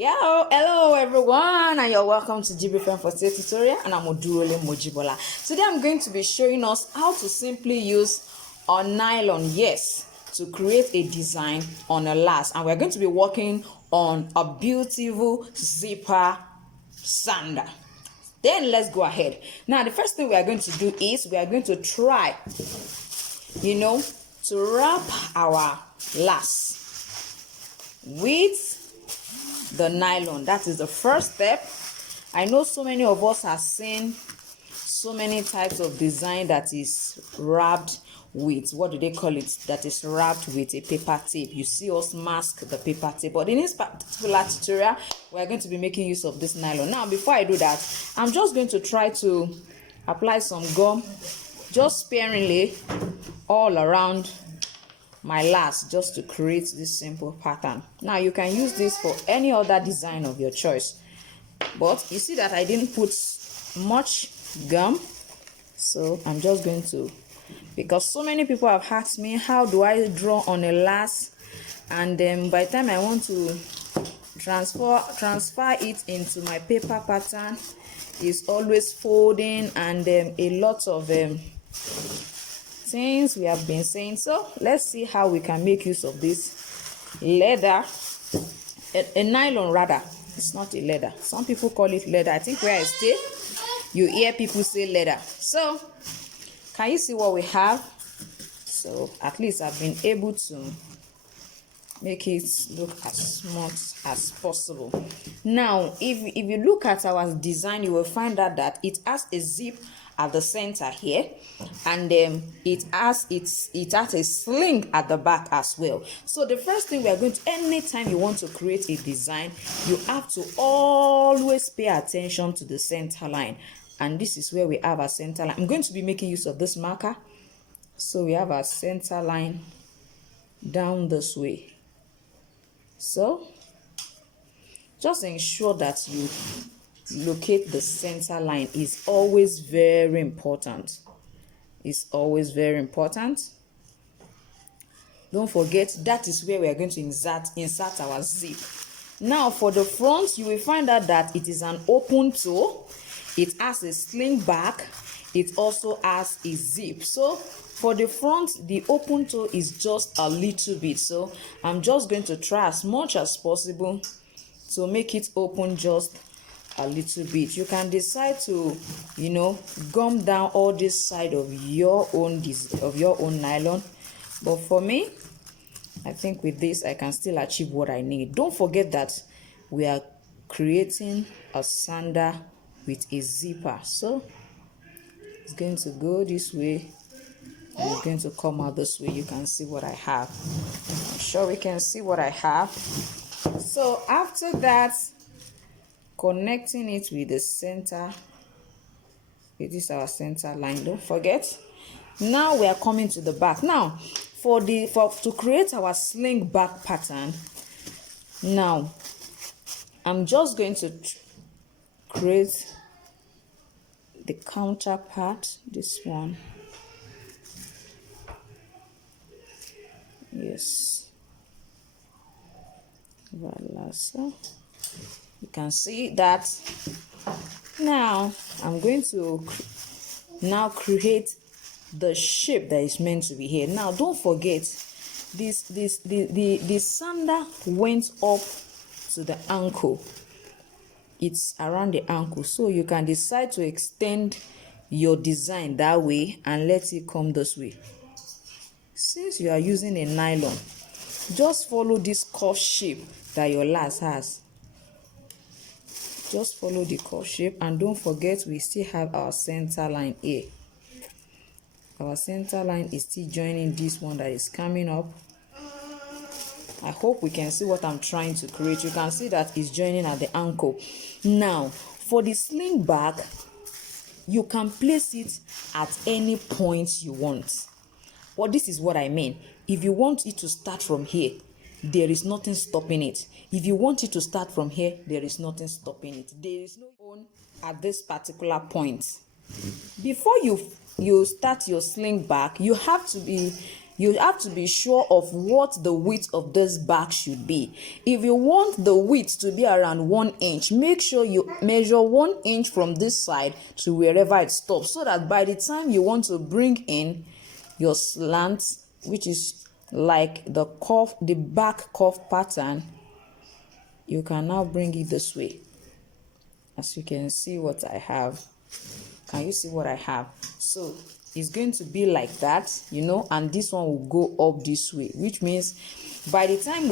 Hello everyone, and you're welcome to jibbyfemforte tutorial, and I'm Odurole Mojibola. Today I'm going to be showing us how to simply use a nylon, to create a design on a last, and we're going to be working on a beautiful zipper sandal. Then let's go ahead. Now the first thing we are going to do is we are going to try, to wrap our last with the nylon. That is the first step. I know so many of us have seen so many types of design that is wrapped with, what do they call it, that is wrapped with a paper tape. You see us mask the paper tape, but in this particular tutorial we are going to be making use of this nylon. Now before I do that, I'm just going to try to apply some gum just sparingly all around my last, just to create this simple pattern. Now you can use this for any other design of your choice, but you see that I didn't put much gum, so I'm just going to, because so many people have asked me how do I draw on a last, and then by the time I want to transfer it into my paper pattern, is always folding and a lot of things we have been saying. So let's see how we can make use of this leather, a nylon rather. It's not a leather, some people call it leather. I think where I stay you hear people say leather. So can you see what we have? So at least I've been able to make it look as smooth as possible. Now if you look at our design, you will find out that it has a zip at the center here, and it has a sling at the back as well. So the first thing we are going to, anytime you want to create a design, you have to always pay attention to the center line, and this is where we have our center line. I'm going to be making use of this marker, so we have our center line down this way. So just ensure that you locate the center line. Is always very important. It's always very important. Don't forget, that is where we are going to insert our zip. Now for the front, you will find out that it is an open toe. It has a sling back. It also has a zip. So for the front, the open toe is just a little bit, so I'm just going to try as much as possible to make it open just a little bit. You can decide to gum down all this side of your own nylon, but for me, I think with this I can still achieve what I need. Don't forget that we are creating a sandal with a zipper, so it's going to go this way and it's going to come out this way. You can see what I have. I'm sure we can see what I have. So after that, connecting it with the center, it is our center line, don't forget. Now we are coming to the back. Now to create our sling back pattern, now I'm just going to create the counterpart, this one. Yes, voila. So you can see that. Now I'm going to now create the shape that is meant to be here. Now don't forget, the sandal went up to the ankle. It's around the ankle, so you can decide to extend your design that way and let it come this way. Since you are using a nylon, just follow this curve shape that your last has. Just follow the curve shape, and don't forget we still have our center line here. Our center line is still joining this one that is coming up. I hope we can see what I'm trying to create. You can see that it's joining at the ankle. Now for the sling back, you can place it at any point you want. But this is what I mean. If you want it to start from here, there is nothing stopping it. If you want it to start from here, there is nothing stopping it. There is no on at this particular point. Before you start your sling back, you have to be you have to be sure of what the width of this bag should be. If you want the width to be around 1 inch, make sure you measure 1 inch from this side to wherever it stops, so that by the time you want to bring in your slant, which is like the cuff, the back cuff pattern, you can now bring it this way. As you can see what I have. Can you see what I have? So it's going to be like that, you know, and this one will go up this way, which means by the time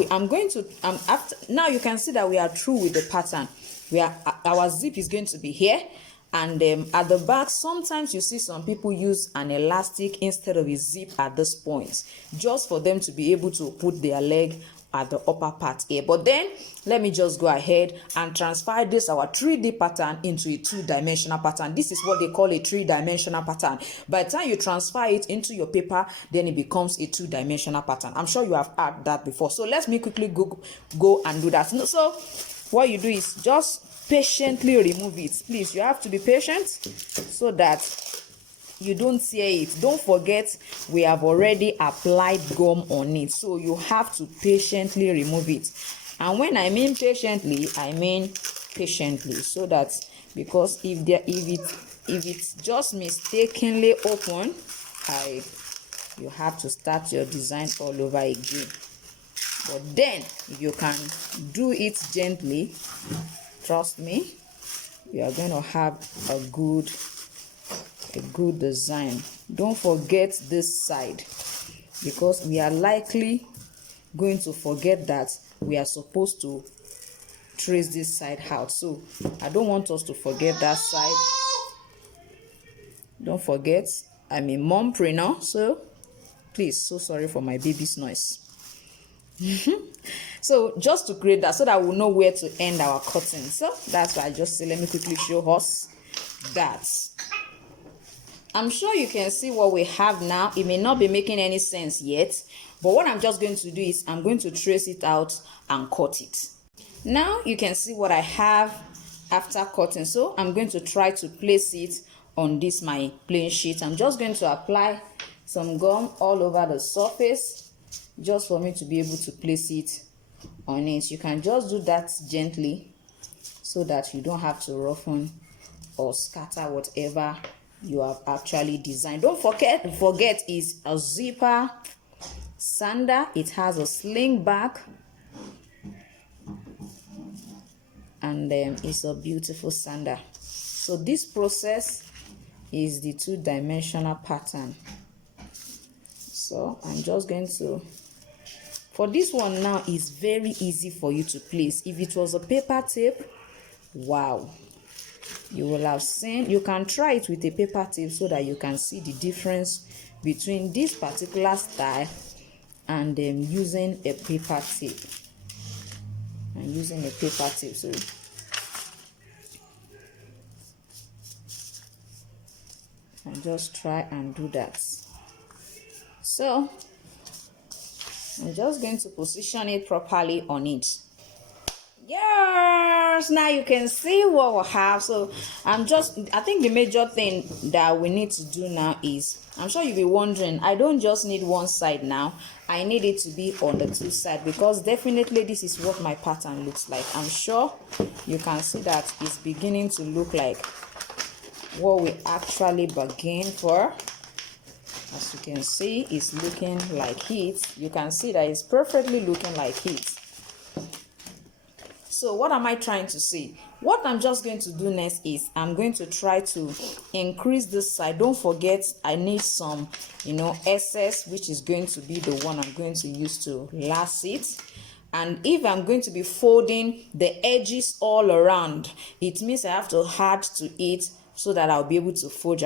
after now, you can see that we are through with the pattern. Our zip is going to be here, and at the back, sometimes you see some people use an elastic instead of a zip at this point, just for them to be able to put their leg at the upper part here. But then let me just go ahead and transfer this our 3D pattern into a 2-dimensional pattern. This is what they call a 3-dimensional pattern. By the time you transfer it into your paper, then it becomes a 2-dimensional pattern. I'm sure you have heard that before. So let me quickly go and do that. So what you do is just patiently remove it. Please, you have to be patient so that you don't tear it. Don't forget, we have already applied gum on it, so you have to patiently remove it. And when I mean patiently, I mean patiently, so that, because if it's just mistakenly open, you have to start your design all over again. But then if you can do it gently, trust me, you are going to have a good design. Don't forget this side, because we are likely going to forget that we are supposed to trace this side out. So I don't want us to forget that side. Don't forget, I'm a mompreneur, so please, so sorry for my baby's noise. So just to create that, so that we'll know where to end our cutting. So that's why I just say, let me quickly show us that. I'm sure you can see what we have now. It may not be making any sense yet, but what I'm just going to do is I'm going to trace it out and cut it. Now you can see what I have after cutting. So I'm going to try to place it on this my plain sheet. I'm just going to apply some gum all over the surface, just for me to be able to place it on it. You can just do that gently, so that you don't have to roughen or scatter whatever you have actually designed. Don't forget is a zipper sandal. It has a sling back, and it's a beautiful sandal. So this process is the 2-dimensional pattern. So I'm just going to, for this one now, is very easy for you to place. If it was a paper tape, wow, you will have seen. You can try it with a paper tape so that you can see the difference between this particular style and using a paper tape. So and just try and do that. So I'm just going to position it properly on it. Yes, now you can see what we have. So I think the major thing that we need to do now is, I'm sure you'll be wondering, I don't just need one side now, I need it to be on the 2 sides, because definitely this is what my pattern looks like. I'm sure you can see that it's beginning to look like what we actually bargained for. As you can see, it's looking like it. You can see that it's perfectly looking like it. So what am I trying to say? What I'm just going to do next is I'm going to try to increase this side. Don't forget, I need some, excess, which is going to be the one I'm going to use to lace it. And if I'm going to be folding the edges all around, it means I have to add to it so that I'll be able to fold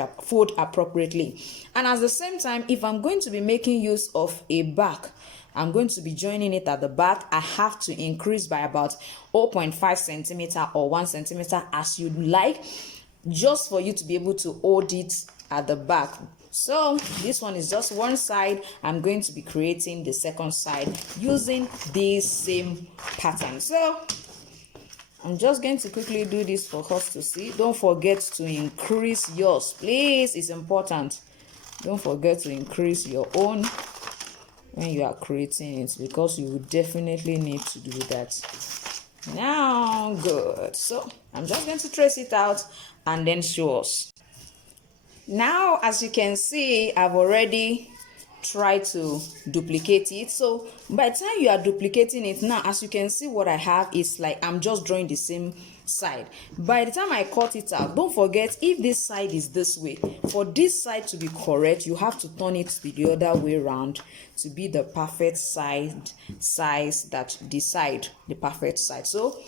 appropriately. And at the same time, if I'm going to be making use of a back, I'm going to be joining it at the back, I have to increase by about 0.5 centimeter or 1 centimeter, as you'd like, just for you to be able to hold it at the back. So this one is just one side. I'm going to be creating the second side using this same pattern. So I'm just going to quickly do this for us to see. Don't forget to increase yours, please. It's important. Don't forget to increase your own when you are creating it, because you will definitely need to do that. Now, good. So I'm just going to trace it out and then show us. Now, as you can see, I've already tried to duplicate it. So by the time you are duplicating it, now as you can see, what I have is like I'm just drawing the same side. By the time I cut it out, don't forget, if this side is this way, for this side to be correct, you have to turn it to be the other way around to be the perfect size that decide the perfect side. So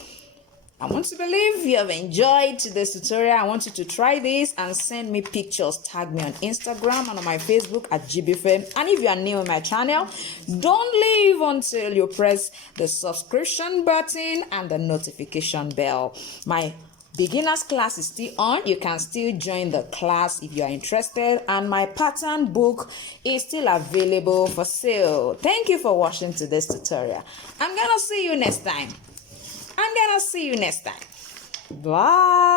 I want to believe you have enjoyed this tutorial. I want you to try this and send me pictures. Tag me on Instagram and on my Facebook at jibbyfem. And if you are new on my channel, don't leave until you press the subscription button and the notification bell. My beginners class is still on. You can still join the class if you are interested, and my pattern book is still available for sale. Thank you for watching today's tutorial. I'm gonna see you next time. Bye.